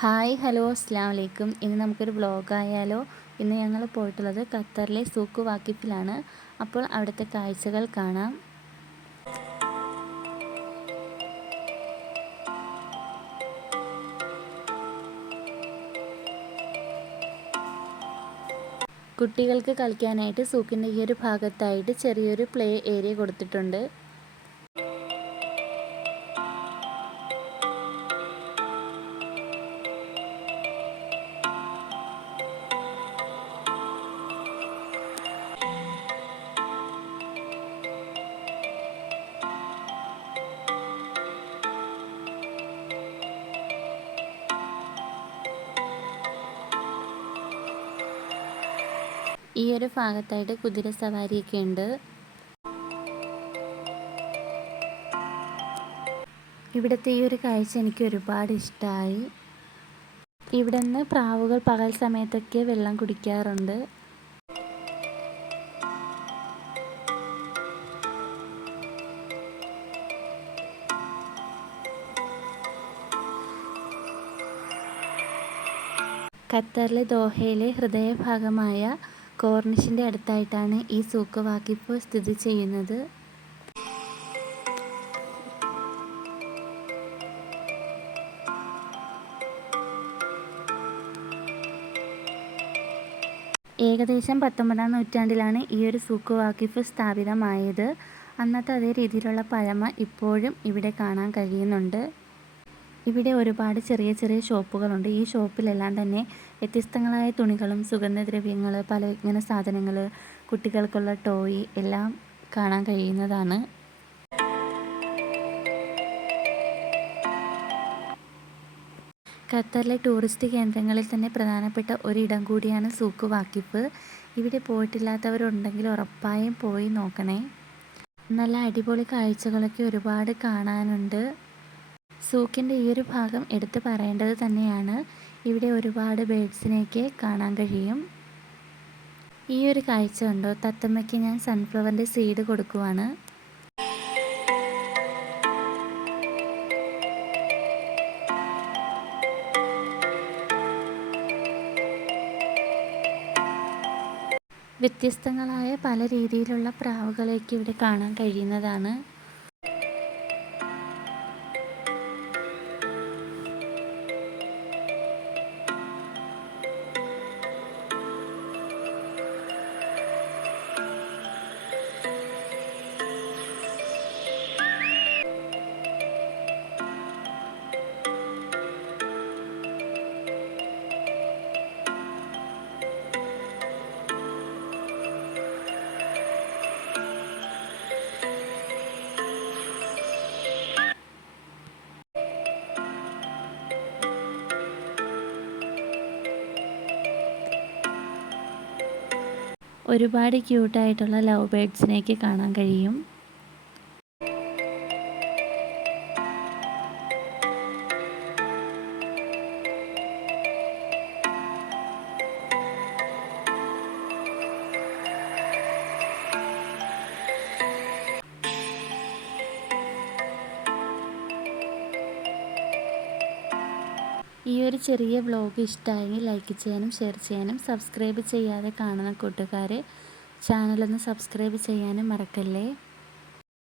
Hi hello അസ്സലാമു അലൈക്കും. ഇനി നമുക്കൊരു വ്ളോഗായാലോ. ഇന്ന് ഞങ്ങൾ പോയിട്ടുള്ളത് ഖത്തറിലെ സൂക്ക് വാക്കിഫിലാണ്. അപ്പോൾ അവിടുത്തെ കാഴ്ചകൾ കാണാം. കുട്ടികൾക്ക് കളിക്കാനായിട്ട് സൂക്കിൻ്റെ ഈ ഒരു ഭാഗത്തായിട്ട് ചെറിയൊരു പ്ലേ ഏരിയ കൊടുത്തിട്ടുണ്ട്. ഈ ഒരു ഭാഗത്തായിട്ട് കുതിര സവാരിയൊക്കെ ഉണ്ട്. ഇവിടുത്തെ ഈ ഒരു കാഴ്ച എനിക്ക് ഒരുപാട് ഇഷ്ടമായി. ഇവിടെ നിന്ന് പ്രാവുകൾ പകൽ സമയത്തൊക്കെ വെള്ളം കുടിക്കാറുണ്ട്. ഖത്തറിലെ ദോഹയിലെ ഹൃദയഭാഗമായ കോർണിഷിൻ്റെ അടുത്തായിട്ടാണ് ഈ സൂക്ക് വാക്കിഫ് സ്ഥിതി ചെയ്യുന്നത്. ഏകദേശം 19-ാം നൂറ്റാണ്ടിലാണ് ഈ ഒരു സൂക്ക് വാക്കിഫ് സ്ഥാപിതമായത്. അന്നത്തെ അതേ രീതിയിലുള്ള പഴമ ഇപ്പോഴും ഇവിടെ കാണാൻ കഴിയുന്നുണ്ട്. ഇവിടെ ഒരുപാട് ചെറിയ ചെറിയ ഷോപ്പുകളുണ്ട്. ഈ ഷോപ്പിലെല്ലാം തന്നെ വ്യത്യസ്തങ്ങളായ തുണികളും സുഗന്ധദ്രവ്യങ്ങൾ, പല ഇങ്ങനെ സാധനങ്ങൾ, കുട്ടികൾക്കുള്ള ടോയ് എല്ലാം കാണാൻ കഴിയുന്നതാണ്. ഖത്തറിലെ ടൂറിസ്റ്റ് കേന്ദ്രങ്ങളിൽ തന്നെ പ്രധാനപ്പെട്ട ഒരിടം കൂടിയാണ് സൂക്ക് വാക്കിഫ്. ഇവിടെ പോയിട്ടില്ലാത്തവരുണ്ടെങ്കിൽ ഉറപ്പായും പോയി നോക്കണേ. നല്ല അടിപൊളി കാഴ്ചകളൊക്കെ ഒരുപാട് കാണാനുണ്ട്. സൂക്കിൻ്റെ ഈ ഒരു ഭാഗം എടുത്ത് പറയേണ്ടത് തന്നെയാണ്. ഇവിടെ ഒരുപാട് ബേഡ്സിനെയൊക്കെ കാണാൻ കഴിയും. ഈ ഒരു കാഴ്ച ഉണ്ടോ, തത്തമ്മയ്ക്ക് ഞാൻ സൺഫ്ലവറിൻ്റെ സീഡ് കൊടുക്കുവാണ്. വ്യത്യസ്തങ്ങളായ പല രീതിയിലുള്ള പ്രാവുകളെയൊക്കെ ഇവിടെ കാണാൻ കഴിയുന്നതാണ്. ഒരുപാട് ക്യൂട്ടായിട്ടുള്ള ലവ് ബേഡ്സിനെയൊക്കെ കാണാൻ കഴിയും. ഈ ഒരു ചെറിയ വ്ലോഗ് ഇഷ്ടമായെങ്കിൽ ലൈക്ക് ചെയ്യാനും ഷെയർ ചെയ്യാനും, സബ്സ്ക്രൈബ് ചെയ്യാതെ കാണുന്ന കൂട്ടുകാരെ ചാനലൊന്ന് സബ്സ്ക്രൈബ് ചെയ്യാനും മറക്കല്ലേ.